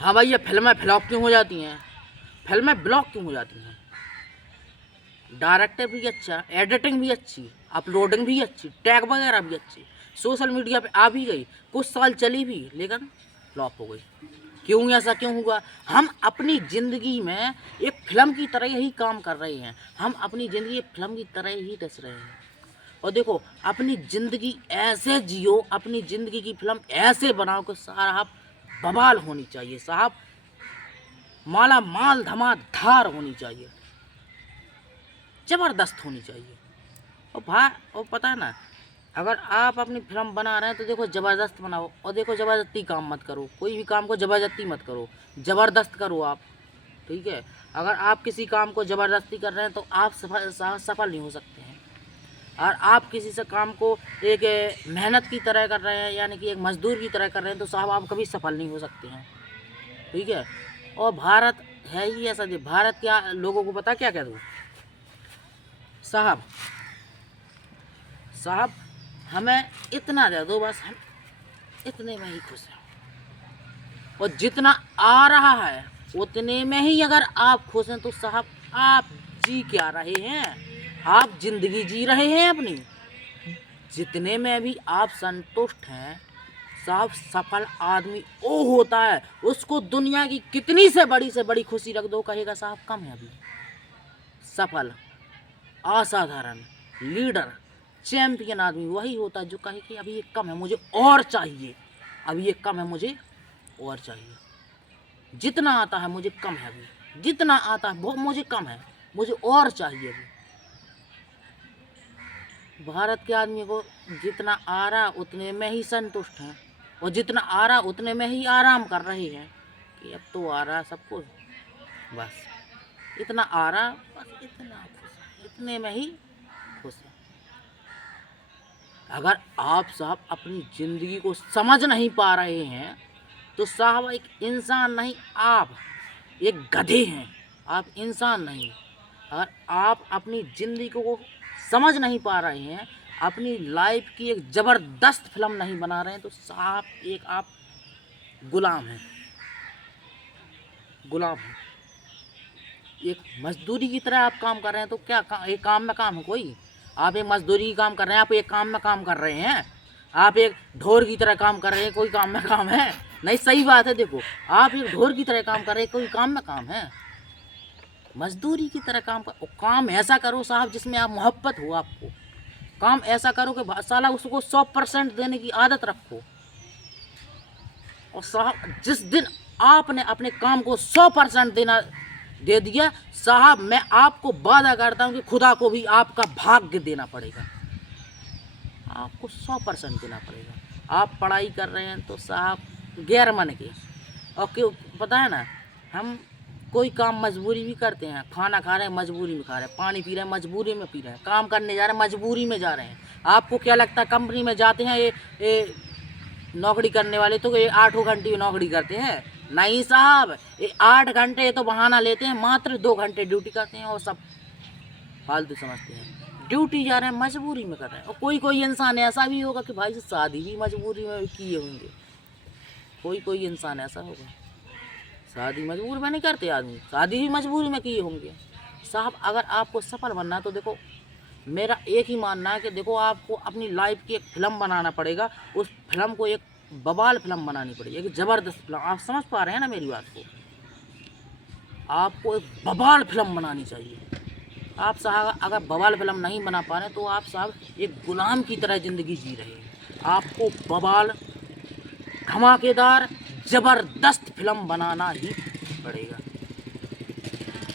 हाँ भाई, ये फिल्में फ्लॉप क्यों हो जाती हैं, फिल्में ब्लॉक क्यों हो जाती हैं? डायरेक्टर भी अच्छा, एडिटिंग भी अच्छी, अपलोडिंग भी अच्छी, टैग वगैरह भी अच्छी, सोशल मीडिया पे आ भी गई, कुछ साल चली भी, लेकिन फ्लॉप हो गई। क्यों, ऐसा क्यों हुआ? हम अपनी ज़िंदगी में एक फिल्म की तरह ही काम कर रहे हैं, हम अपनी ज़िंदगी एक फिल्म की तरह ही दस रहे हैं। और देखो, अपनी ज़िंदगी ऐसे जियो, अपनी ज़िंदगी की फिल्म ऐसे बनाओ कि साहब बवाल होनी चाहिए, साहब माला माल धमाधार होनी चाहिए, ज़बरदस्त होनी चाहिए। और पता है ना, अगर आप अपनी फिल्म बना रहे हैं तो देखो ज़बरदस्त बनाओ, और देखो ज़बरदस्ती काम मत करो, कोई भी काम को ज़बरदस्ती मत करो, ज़बरदस्त करो आप, ठीक है? अगर आप किसी काम को ज़बरदस्ती कर रहे हैं तो आप सफल नहीं हो सकते हैं। और आप किसी से काम को एक मेहनत की तरह कर रहे हैं, यानी कि एक मजदूर की तरह कर रहे हैं, तो साहब आप कभी सफल नहीं हो सकते हैं, ठीक है? और भारत है ही ऐसा, भारत क्या लोगों को पता क्या कह दूँ साहब, साहब हमें इतना दे दो बस, हम इतने में ही खुश हैं। और जितना आ रहा है उतने में ही अगर आप खुश हैं तो साहब आप जी क्या रहे हैं, आप जिंदगी जी रहे हैं अपनी। जितने में भी आप संतुष्ट हैं साहब, सफल आदमी वो होता है, उसको दुनिया की कितनी से बड़ी खुशी रख दो, कहेगा साहब कम है अभी। सफल, असाधारण, लीडर, चैंपियन आदमी वही होता है जो कहे कि अभी ये कम है, मुझे और चाहिए, अभी ये कम है, मुझे और चाहिए। जितना आता है मुझे कम है अभी, जितना आता है बहुत मुझे कम है, मुझे और चाहिए अभी। भारत के आदमी को जितना आ रहा उतने में ही संतुष्ट हैं, और जितना आ रहा उतने में ही आराम कर रहे हैं कि अब तो आ रहा सब कुछ, बस इतना आ रहा, बस इतना खुश, इतने में ही खुश है। अगर आप साहब अपनी ज़िंदगी को समझ नहीं पा रहे हैं तो साहब एक इंसान नहीं, आप एक गधे हैं, आप इंसान नहीं। अगर आप अपनी ज़िंदगी को समझ नहीं पा रहे हैं, अपनी लाइफ की एक ज़बरदस्त फिल्म नहीं बना रहे हैं, तो साहब एक आप गुलाम हैं, गुलाम हैं। एक मजदूरी की तरह आप काम कर रहे हैं, तो क्या एक काम में काम है कोई? आप एक मजदूरी की काम कर रहे हैं, आप एक काम में काम कर रहे हैं, आप एक ढोर की तरह काम कर रहे हैं, कोई काम में काम है? नहीं, सही बात है। देखो, आप एक ढोर की तरह काम कर रहे हैं, कोई काम में काम है? मजदूरी की तरह काम कर, काम ऐसा करो साहब जिसमें आप मोहब्बत हो, आपको काम ऐसा करो कि साला उसको 100% देने की आदत रखो। और साहब जिस दिन आपने अपने काम को 100% देना दे दिया, साहब मैं आपको वादा करता हूँ कि खुदा को भी आपका भाग्य देना पड़ेगा, आपको 100% देना पड़ेगा। आप पढ़ाई कर रहे हैं तो साहब गैर मन के, और क्यों पता है ना, हम कोई काम मजबूरी भी करते हैं, खाना खा रहे हैं मजबूरी में खा रहे हैं, पानी पी रहे हैं मजबूरी में पी रहे हैं, काम करने जा रहे हैं मजबूरी में जा रहे हैं। आपको क्या लगता है कंपनी में जाते हैं ये नौकरी करने वाले तो ये 8 घंटे नौकरी करते हैं? नहीं साहब, ये 8 घंटे तो बहाना लेते हैं, मात्र 2 घंटे ड्यूटी करते हैं, और सब फालतू समझते हैं। ड्यूटी जा रहे हैं मजबूरी में कर रहे हैं। और कोई इंसान ऐसा भी होगा कि भाई शादी भी मजबूरी में किए होंगे, कोई इंसान ऐसा होगा, शादी मजबूर में नहीं करते आदमी, शादी भी मजबूरी में किए होंगे। साहब अगर आपको सफल बनना है तो देखो, मेरा एक ही मानना है कि देखो आपको अपनी लाइफ की एक फिल्म बनाना पड़ेगा, उस फिल्म को एक बवाल फिल्म बनानी पड़ेगी, एक ज़बरदस्त फिल्म। आप समझ पा रहे हैं ना मेरी बात को? आपको एक बवाल फिल्म बनानी चाहिए। आप साहब अगर बवाल फिल्म नहीं बना पा रहे तो आप साहब एक गुलाम की तरह ज़िंदगी जी रहे हैं। आपको बवाल, धमाकेदार, ज़बरदस्त फिल्म बनाना ही पड़ेगा।